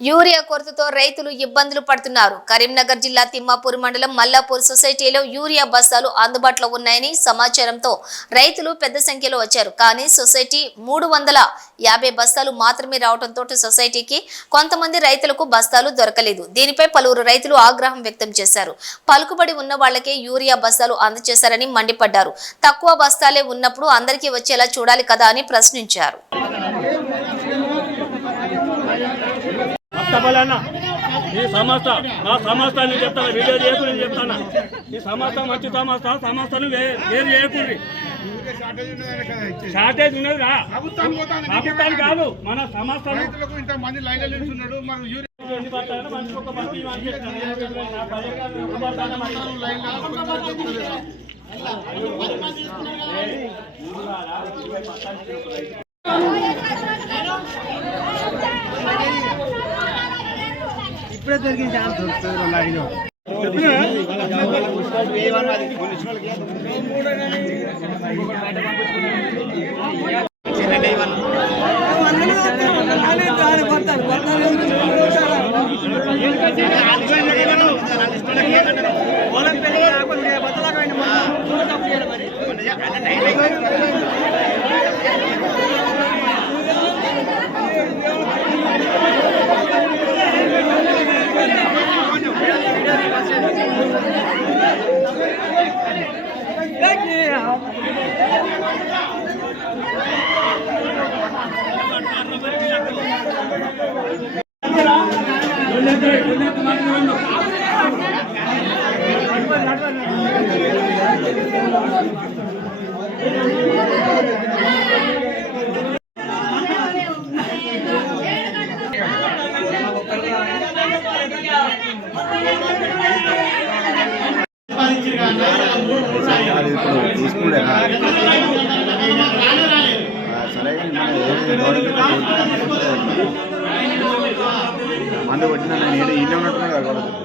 Urea కొరతతో రైతులు ఇబ్బందులు పడుతున్నారు. కరీంనగర్ జిల్లా తిమ్మాపూర్ మండలం మల్లాపూర్ సొసైటీలో యూరియా బస్తాలు అందుబాటులో ఉన్నాయని సమాచారంతో రైతులు పెద్ద సంఖ్యలో వచ్చారు. కానీ సొసైటీ 350 బస్తాలు మాత్రమే రావడంతో సొసైటీకి కొంతమంది రైతులకు బస్తాలు దొరకలేదు. దీనిపై పలువురు రైతులు ఆగ్రహం వ్యక్తం చేశారు. పలుకుబడి ఉన్న వాళ్లకే యూరియా బస్తాలు అందజేశారని మండిపడ్డారు. తక్కువ బస్తాలే ఉన్నప్పుడు అందరికీ వచ్చేలా చూడాలి కదా అని ప్రశ్నించారు. ఈ సంస్థ నా సంస్థ నేను చెప్తాను, వీడియో చేయకు నేను చెప్తాను. ఈ సంస్థ మంచి సంస్థను వేరు చేయకూడదు. షార్టేజ్ ఉన్నది ప్రభుత్వానికి కాదు, మన సంస్థ ఇప్పుడే దొరికిన ఛాన్స్ దొరుకుతుంది. తీసుకుంటే సరే మందు కొట్టినా నేను ఇల్లు ఉన్నట్టున్నా కదా.